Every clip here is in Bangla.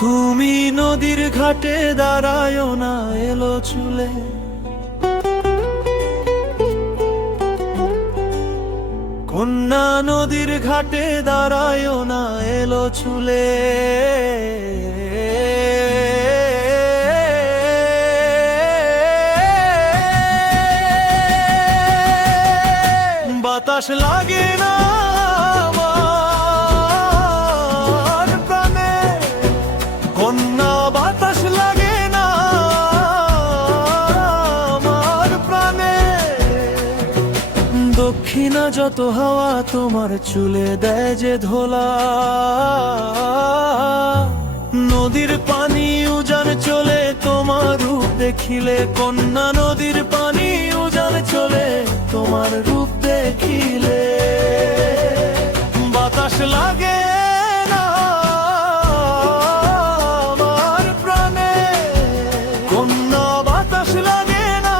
তুমি নদীর ঘাটে দাঁড়ায় না এলো চুলে, কন্যা নদীর ঘাটে দাঁড়ায় না এলো চুলে। বাতাস লাগে না আমার প্রাণে, কন্যা বাতাস লাগে না আমার প্রাণে। দক্ষিণা যত হাওয়া তোমার চুলে দেয় যে ধোলা, নদীর পানি উজান চলে তোমার রূপ দেখিলে, কন্যা নদীর পানি উজান চলে তোমার রূপ দেখিলে। বাতাস লাগে না আমার প্রাণে, কন্যা বাতাস লাগে না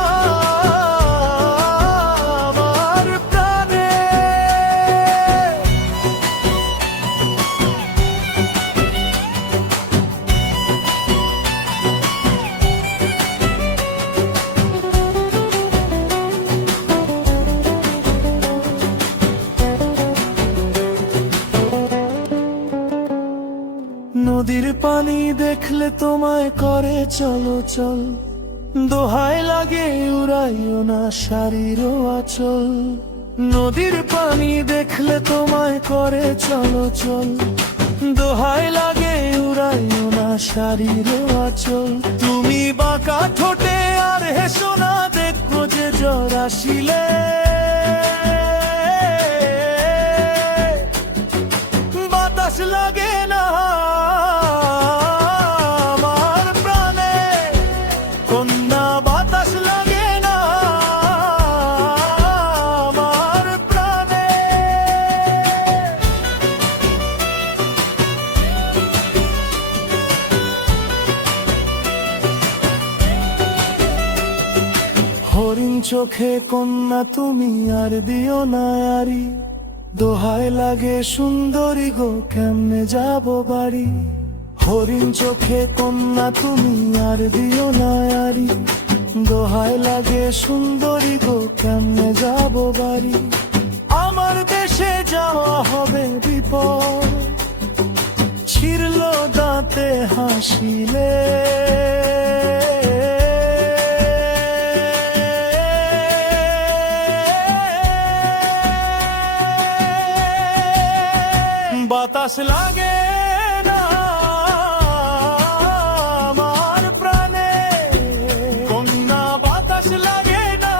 আমার প্রাণে। নদীর পানি দেখলে তোমায় করে চলো চল, দোহাই লাগে উড়াইও না শাড়ির আঁচল। নদীর পানি দেখলে তোমায় করে চলো চল, দোহাই লাগে উড়াইও না শাড়ির আঁচল। তুমি বাঁকা ঠোঁটে আর হেসো না, দেখো যে জ্বর আসিলে। বাতাস লাগে না আমার প্রাণে, কন্যা বাতাস লাগে না আমার প্রাণে। হরিণ চোখে কন্যা তুমি আর দিও না আরি, দোহাই লাগে সুন্দরী গো কেমনে যাব বাড়ি। হরিণ চোখে কন্যা তুমি আর দিও না আরি, দোহাই লাগে সুন্দরী গো কেমনে যাব বাড়ি। আমার দেশে যাওয়া হবে বিপদ, ছিড়ল দাঁতে হাসিলে। বাতাস লাগে না আমার প্রাণে, কন্যা বাতাস লাগে না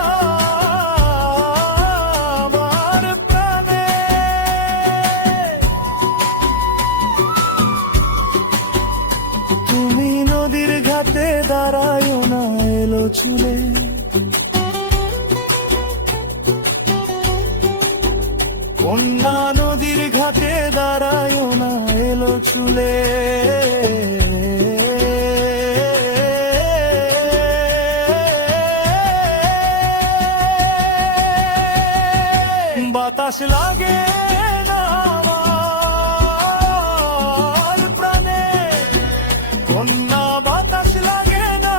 আমার প্রাণে। তুমি নদীর ঘাটে দাঁড়ায় না এলো চুলে, কন্যা নদীর ঘাটে দাঁড়ায় না এলো চুলে। বাতাস লাগে না আমার প্রাণে, কন্যা বাতাস লাগে না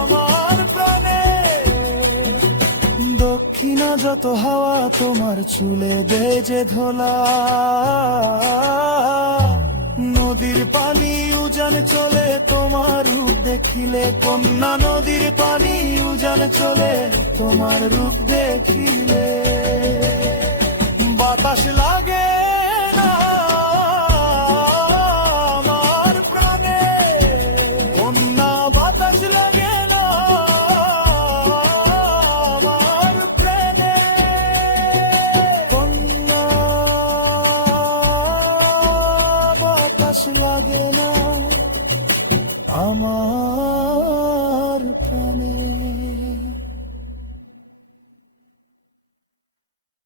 আমার প্রাণে। দক্ষিণা যত হাওয়া তোমার চুলে দেয় যে ধোলা, নদীর পানি উজান চলে তোমার রূপ দেখিলে, কন্যা নদীর পানি উজান চলে তোমার রূপ দেখিলে। বাতাস লাগে না আমার প্রাণে, কন্যা বাতাস লাগে না আমার প্রাণে। কন্যা বাতাস লাগে না আমার